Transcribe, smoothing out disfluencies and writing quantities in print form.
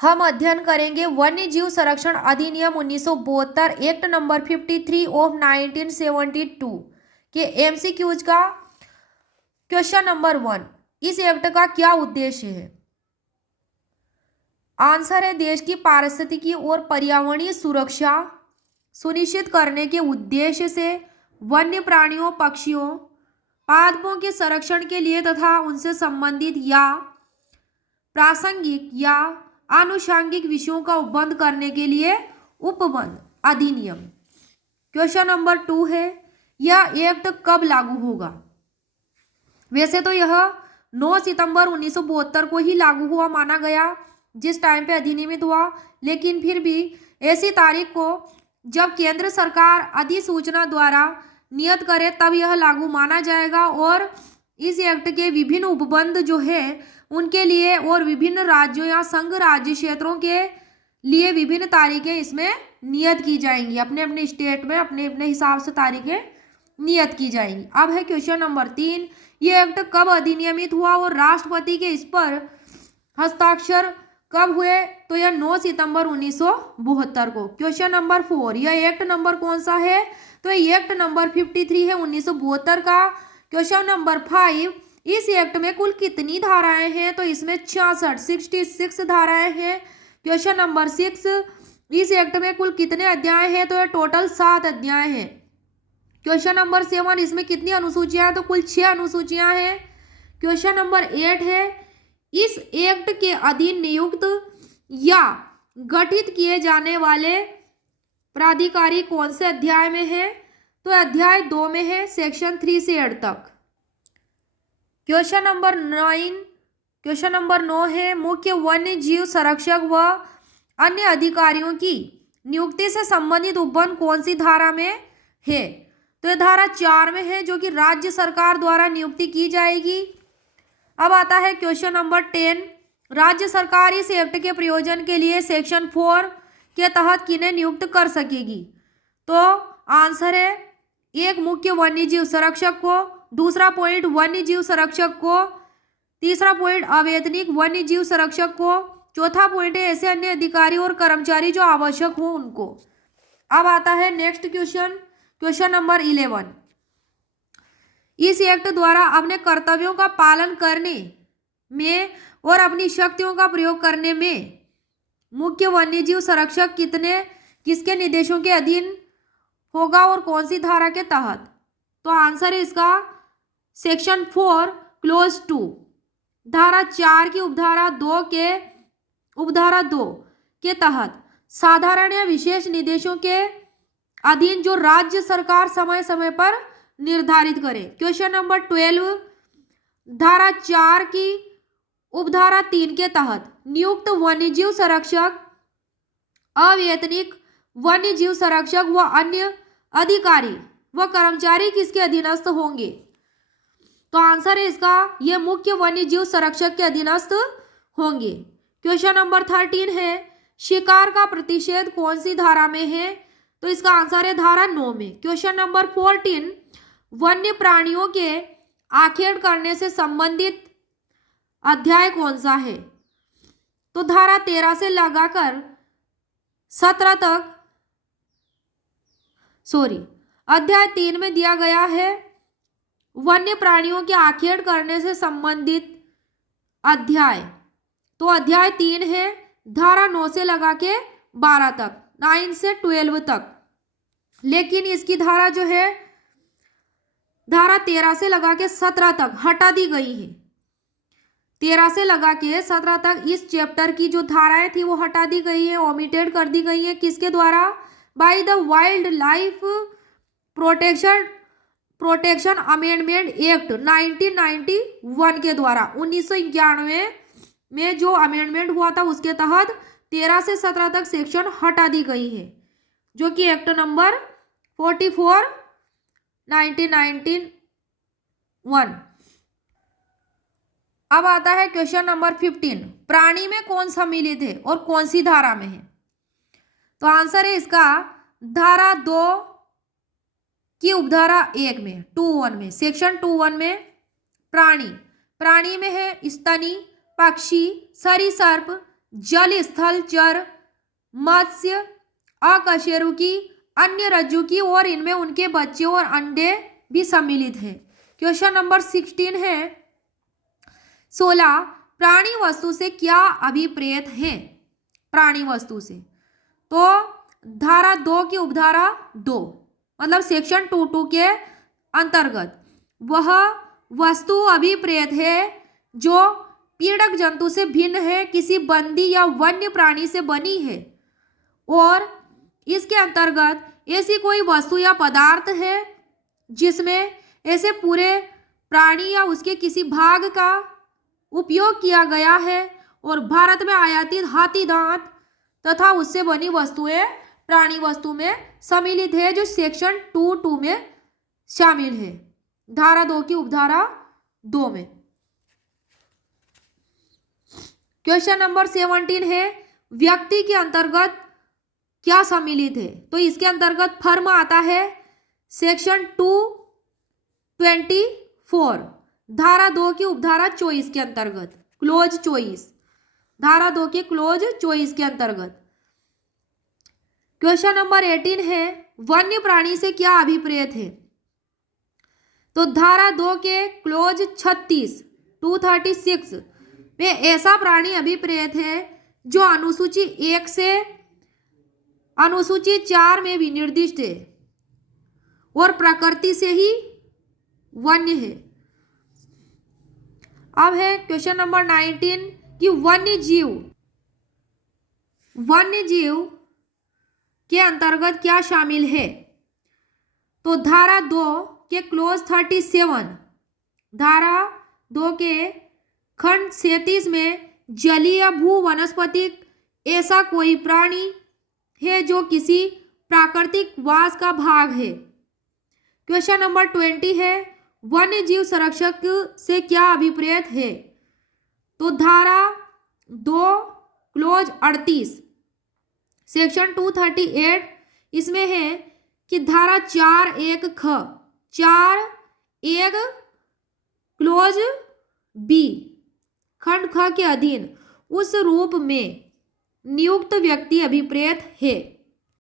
हम अध्ययन करेंगे वन्य जीव संरक्षण अधिनियम 1972 एक्ट नंबर 53 ऑफ 1972 के एमसीक्यूज का। क्वेश्चन नंबर 1, इस एक्ट का क्या उद्देश्य है? आंसर है देश की पारिस्थितिकी और पर्यावरणीय सुरक्षा सुनिश्चित करने के उद्देश्य से वन्य प्राणियों, पक्षियों, पादपों के संरक्षण के लिए तथा उनसे संबंधित या प्रासंगिक या आनुषंगिक विषयों का उपबंध करने के लिए उपबंध अधिनियम। क्वेश्चन नंबर 2 है, यह एक्ट कब लागू होगा? वैसे तो यह 9 सितंबर 1972 को ही लागू हुआ माना गया, जिस टाइम पे अधिनियमित हुआ, लेकिन फिर भी ऐसी तारीख को जब केंद्र सरकार अधिसूचना द्वारा नियत करे तब यह लागू माना जाएगा। और इस एक्ट के विभिन्न उपबंध जो है उनके लिए और विभिन्न राज्यों या संघ राज्य क्षेत्रों के लिए विभिन्न तारीखें इसमें नियत की जाएंगी। अपने अपने स्टेट में अपने अपने हिसाब से तारीखें नियत की जाएंगी। अब है क्वेश्चन नंबर 3, ये एक्ट कब अधिनियमित हुआ और राष्ट्रपति के इस पर हस्ताक्षर कब हुए? तो यह 9 सितंबर 1972 को। क्वेश्चन नंबर 4, यह एक्ट नंबर कौन सा है? तो ये एक्ट नंबर 53 है 1972 का। क्वेश्चन नंबर 5, इस एक्ट में कुल कितनी धाराएं हैं? तो इसमें 66 धाराएं हैं। क्वेश्चन नंबर 6, इस एक्ट में कुल कितने अध्याय हैं? तो ये टोटल 7 अध्याय हैं। क्वेश्चन नंबर 7, इसमें कितनी अनुसूचियां हैं? तो कुल 6 अनुसूचियां हैं। क्वेश्चन नंबर 8 है, इस एक्ट के अधीन नियुक्त या गठित किए जाने वाले प्राधिकारी कौन से अध्याय में है? तो अध्याय 2 में है, सेक्शन 3 से 8 तक। क्वेश्चन नंबर 9 है, मुख्य वन्य जीव संरक्षक व अन्य अधिकारियों की नियुक्ति से संबंधित उपबंध कौन सी धारा में है? तो यह धारा 4 में है, जो कि राज्य सरकार द्वारा नियुक्ति की जाएगी। अब आता है क्वेश्चन नंबर 10, राज्य सरकार इस एक्ट के प्रयोजन के लिए सेक्शन 4 के तहत किन्हें नियुक्त कर सकेगी? तो आंसर है, एक मुख्य वन्य जीव संरक्षक को, दूसरा पॉइंट वन्य जीव संरक्षक को, तीसरा पॉइंट अवैतनिक वन्य जीव संरक्षक को, चौथा पॉइंट है ऐसे अन्य अधिकारी और कर्मचारी जो आवश्यक हो उनको। अब आता है नेक्स्ट क्वेश्चन, क्वेश्चन नंबर 11, इस एक्ट द्वारा अपने कर्तव्यों का पालन करने में और अपनी शक्तियों का प्रयोग करने में मुख्य वन्यजीव संरक्षक किसके निर्देशों के अधीन होगा और कौन सी धारा के तहत? तो आंसर है इसका सेक्शन 4 क्लोज 2 धारा 4 की उपधारा 2 के तहत साधारण या विशेष निर्देशों के अधीन जो राज्य सरकार समय समय पर निर्धारित करे। क्वेश्चन नंबर 12, धारा 4 की उपधारा 3 के तहत नियुक्त वन्यजीव संरक्षक, अवैतनिक वन्यजीव संरक्षक व अन्य अधिकारी व कर्मचारी किसके अधीनस्थ होंगे? तो आंसर है इसका, ये मुख्य वन्यजीव संरक्षक के अधीनस्थ होंगे। क्वेश्चन नंबर 13 है, शिकार का प्रतिषेध कौन सी धारा में है? तो इसका आंसर है धारा 9 में। क्वेश्चन नंबर 14, वन्य प्राणियों के आखेट करने से संबंधित अध्याय कौन सा है? तो धारा 13 से लगाकर 17 तक, अध्याय 3 में दिया गया है वन्य प्राणियों के आखेट करने से संबंधित अध्याय। तो अध्याय 3 है धारा 9 से लगा के 12 तक, 9 से 12 तक। लेकिन इसकी धारा जो है धारा 13 से लगा के 17 तक हटा दी गई है। 13 से लगा के 17 तक इस चैप्टर की जो धाराएं थी वो हटा दी गई है, ओमिटेड कर दी गई है। किसके द्वारा? By the wild life protection amendment act 1991 के द्वारा। 1991 में जो अमेंडमेंट हुआ था उसके तहत 13 से 17 तक सेक्शन हटा दी गई है, जो कि एक्ट नंबर 44 1991। अब आता है क्वेश्चन नंबर 15, प्राणी में कौन सम्मिलित है और कौन सी धारा में है? तो आंसर है इसका धारा 2 की उपधारा 1 में, 21 में, सेक्शन 21 में प्राणी में है स्तनी, पक्षी, सरीसर्प, जल स्थल चर, मत्स्य, अकशेरुकी, अन्य रज्जुकी और इनमें उनके बच्चे और अंडे भी सम्मिलित हैं। क्वेश्चन नंबर 16 है 16 प्राणी वस्तु से क्या अभिप्रेत है? प्राणी वस्तु से तो धारा 2 की उपधारा 2 मतलब सेक्शन 22 के अंतर्गत वह वस्तु अभिप्रेत है जो पीड़क जंतु से भिन्न है, किसी बंदी या वन्य प्राणी से बनी है, और इसके अंतर्गत ऐसी कोई वस्तु या पदार्थ है जिसमें ऐसे पूरे प्राणी या उसके किसी भाग का उपयोग किया गया है, और भारत में आयातित हाथी दांत तथा उससे बनी वस्तुएं प्राणी वस्तु में सम्मिलित है, जो सेक्शन 22 में शामिल है, धारा 2 की उपधारा 2 में। क्वेश्चन नंबर 17 है व्यक्ति के अंतर्गत क्या सम्मिलित है? तो इसके अंतर्गत फर्म आता है, सेक्शन 224 धारा 2 की उपधारा 24 के अंतर्गत, क्लोज 24 धारा 2 के क्लोज 24 के अंतर्गत। क्वेश्चन नंबर 18 है वन्य प्राणी से क्या अभिप्रेत है? तो धारा 2 के क्लोज 36 236 में ऐसा प्राणी अभिप्रेत है जो अनुसूची 1 से अनुसूची 4 में विनिर्दिष्ट है और प्रकृति से ही वन्य है। अब है क्वेश्चन नंबर 19 कि वन्य जीव के अंतर्गत क्या शामिल है? तो धारा 2 के क्लोज 37 धारा 2 के खंड 37 में जलीय भू वनस्पतिक ऐसा कोई प्राणी है जो किसी प्राकृतिक वास का भाग है। क्वेश्चन नंबर 20 है वन्य जीव संरक्षक से क्या अभिप्रेत है? तो धारा 2 क्लोज 38 सेक्शन 238 इसमें है कि धारा 4(1) ख 4(1) क्लोज बी खंड ख के अधीन उस रूप में नियुक्त व्यक्ति अभिप्रेत है।